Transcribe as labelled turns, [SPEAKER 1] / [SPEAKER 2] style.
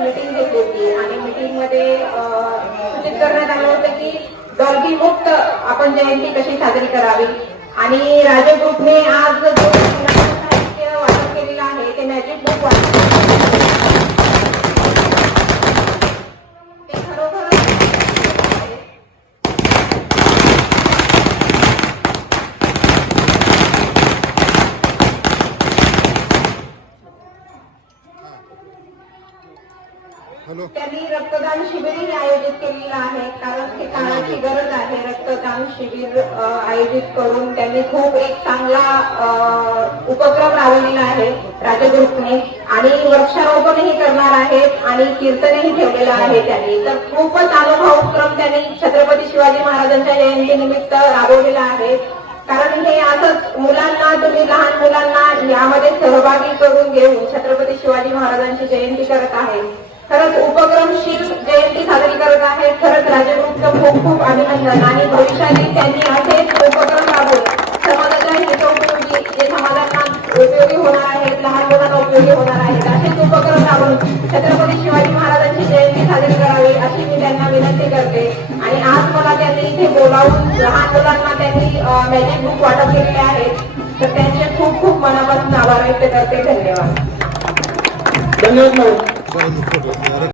[SPEAKER 1] Meeting घेतली होती. आणि मीटिंगमध्ये सूचित करण्यात आलं होतं की डॉल्बी मुक्त आपण जयंती कशी साजरी करावी? आणि राजग्रुपने
[SPEAKER 2] आज
[SPEAKER 1] त्यांनी रक्तदान शिबिरही आयोजित केलेलं आहे. कारण हे काळाची गरज आहे. रक्तदान शिबिर आयोजित करून त्यांनी खूप एक चांगला उपक्रम राबवलेला आहे ग्रुपने आणि वृक्षारोपणही करणार आहेत आणि कीर्तनही ठेवलेलं आहे त्यांनी. तर खूपच अनुभव उपक्रम त्यांनी छत्रपती शिवाजी महाराजांच्या जयंतीनिमित्त राबवलेला आहे. कारण हे असंच मुलांना तुम्ही लहान मुलांना यामध्ये सहभागी करून घेऊन छत्रपती शिवाजी महाराजांची जयंती करत आहे. खरंच उपक्रमशील जयंती साजरी करत आहे खरंच राजगुरूचं खूप खूप अभिनंदन आणि भविष्यातील त्यांनी असेच उपक्रम राबवून समाजाच्या हितोपयोगी जे समाजांना उपयोगी होणार आहेत लहान मुलांना उपयोगी होणार आहेत असेच उपक्रम राबवून छत्रपती शिवाजी महाराजांची जयंती साजरी करावी अशी मी त्यांना विनंती करते. आणि आज मला त्यांनी इथे बोलावून लहान मुलांना त्यांनी मॅजिक बुक वाटप केलेले आहेत तर त्यांचे खूप खूप मनापासून आभार व्यक्त करते. धन्यवाद.
[SPEAKER 3] धन्यवाद
[SPEAKER 2] Koyun koyun.